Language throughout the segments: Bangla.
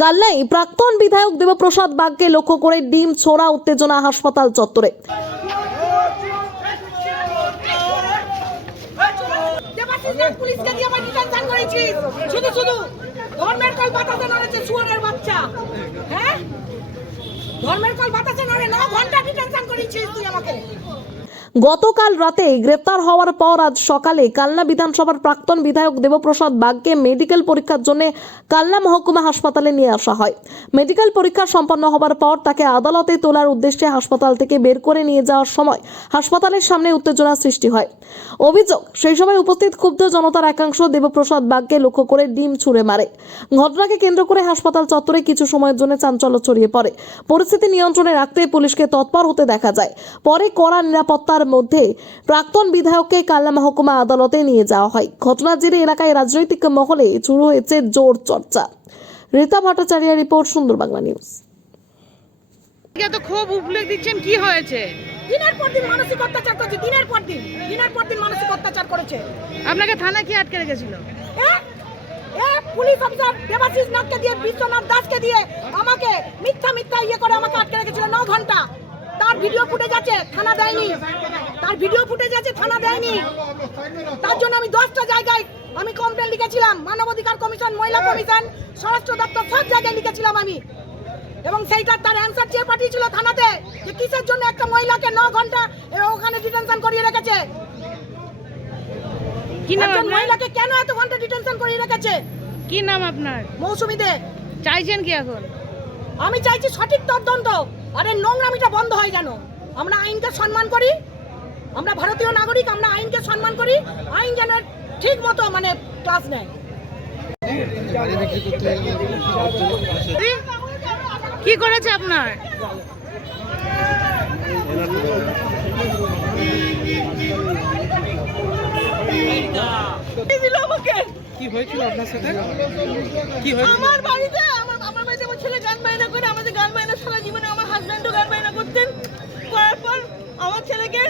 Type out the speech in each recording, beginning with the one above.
কাল্লাই প্রাক্তন বিধায়ক দেবপ্রসাদ বাগকে লক্ষ্য করে ডিম ছোড়া উত্তেজনা হাসপাতাল চত্বরে। পুলিশকে দিয়ে আমার ডিটেনশন করেছিস শুধু শুধু ধর্মের কল বাতাসে নড়েছে শুয়োরের বাচ্চা। হ্যাঁ, ধর্মের কল বাতাসে নড়ে 9 ঘন্টা ডিটেনশন করেছিস তুই আমাকে। গতকাল রাতে গ্রেপ্তার হওয়ার পর আজ সকালে কালনা বিধানসভার প্রাক্তন বিধায়ক দেবপ্রসাদ বাগকে মেডিকেল পরীক্ষার জন্য কালনা মহকুমা হাসপাতালে নিয়ে আসা হয়। মেডিকেল পরীক্ষা সম্পন্ন হওয়ার পর তাকে আদালতে তোলার উদ্দেশ্যে হাসপাতাল থেকে বের করে নিয়ে যাওয়ার সময় হাসপাতালের সামনে উত্তেজনা সৃষ্টি হয়। অভিযোগ, সেই সময় উপস্থিত ক্ষুব্ধ জনতার একাংশ দেবপ্রসাদ বাগকে লক্ষ্য করে ডিম ছুঁড়ে মারে। ঘটনাকে কেন্দ্র করে হাসপাতাল চত্বরে কিছু সময়ের জন্য চাঞ্চল্য ছড়িয়ে পড়ে। পরিস্থিতি নিয়ন্ত্রণে রাখতে পুলিশকে তৎপর হতে দেখা যায়। পরে কড়া নিরাপত্তার মধ্যে প্রাক্তন বিধায়ককে কালনা মহকুমা আদালতে নিয়ে যাওয়া হয়। ঘটনার জেরে এলাকায় রাজনৈতিক মহলে শুরু হয়েছে জোর চর্চা। রীতা ভট্টাচার্যের রিপোর্ট, সুন্দর বাংলা নিউজ। এত খুব উল্লেখ দিচ্ছেন, কি হয়েছে? দিনের পর দিন মানসিক অত্যাচার করছে, দিনের পর দিন মানসিক অত্যাচার করেছে। আপনাকে থানায় কি আটকে রেখেছিল? পুলিশ অফিসার দেবাশিস নাথকে দিয়ে, বিশ্বনাথ দাসকে দিয়ে আমাকে মিথ্যা ইয়ে করে আমাকে আটকে রেখেছিল 9 ঘন্টা। তার ভিডিও ফুটেজ আছে, থানা দেয়নি। তার জন্য আমি 10টা জায়গায় আমি কমপ্লেন লিখেছিলাম, মানবাধিকার কমিশন, মহিলা কমিশন, স্বরাষ্ট্র দপ্তর, সব জায়গায় লিখেছিলাম আমি। এবং সেইটার তার অ্যান্সার চেয়ে পাঠিয়েছিল থানাতে যে কিসের জন্য একটা মহিলাকে 9 ঘন্টা ওখানে ডিটেনশন করিয়ে রেখেছে। কি নাম আপনার? মহিলাকে কেন এত ঘন্টা ডিটেনশন করিয়ে রেখেছে? কি নাম আপনার? মৌসুমী দে। চাইছেন কি এখন? আমি চাইছি সঠিক তদন্ত, আরে নোংরামিটা বন্ধ হয় যেন। আমরা আইনকে সম্মান করি, আমরা ভারতীয় নাগরিক, আমরা আইনকে সম্মান করি, আইন যেন ঠিক মতো মানে ক্লাস নেয়। কি করেছে আপনার? কি হয়েছিল আপনার সাথে? কি হয়েছিল? আমার বাড়িতে আমার ছেলে গান বায়না করে, আমাদের গান বায়না সারা জীবনে আমার হাজব্যান্ডও গান বায়না করতেন। করার পর আমার ছেলেকে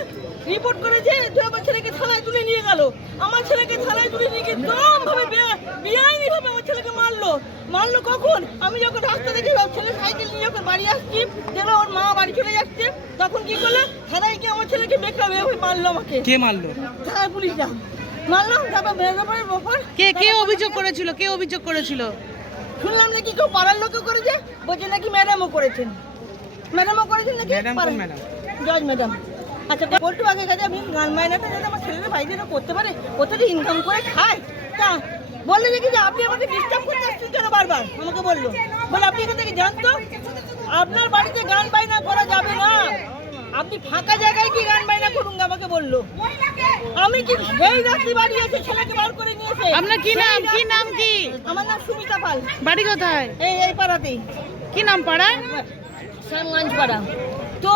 রিপোর্ট করেছে, আমার ছেলেকে থানায় তুলে নিয়ে গেল। আমার ছেলেকে থানায় তুলে নিয়ে গিয়ে দমভাবে বেআইনিভাবে আমার ছেলেকে মারলো কখন? আমি যখন রাস্তা দেখি ছেলে সাইকেল নিয়ে যখন বাড়ি আসছি, দেখলাম ওর মা বাড়ি চলে যাচ্ছে, তখন কি করলো, থানায় গিয়ে আমার ছেলেকে বেকরাবে মারলো আমাকে। কে মারলো? থানায় পুলিশরা মারলো। তারপর বেরোবার ব্যাপার কে অভিযোগ করেছিল? শুনলাম নাকি কেউ পাড়ার লোকও করেছে, বলছে নাকি ম্যাডামও করেছেন নাকি ম্যাডাম? জজ ম্যাডাম। আচ্ছা, বলটু আগে কাছে আমি গান মাইনাটা যাতে আমার ছেলেদের ভাইদের করতে পারে, কোথায় ইনকাম করে খায়, তা বললে দেখি যে আপনি আমাকে ডিস্টার্ব করতে আসছেন কেন বারবার? আমাকে বললো, বলে আপনি এখান থেকে জানতো আপনার বাড়িতে গান বাইনা করা যাবে না, আপনি ফাঁকা জায়গায় কি গান বাইনা করুন, আমাকে বললো। আমি কি সেই রাত্রি বাড়ি এসে ছেলেকে বার করে নিয়েছে। আপনার কি নাম? কি? আমার নাম সুমিতা পাল। বাড়ি কোথায়? এই পাড়াতেই। কি নাম পাড়া? শ্যামগঞ্জ পাড়া। তো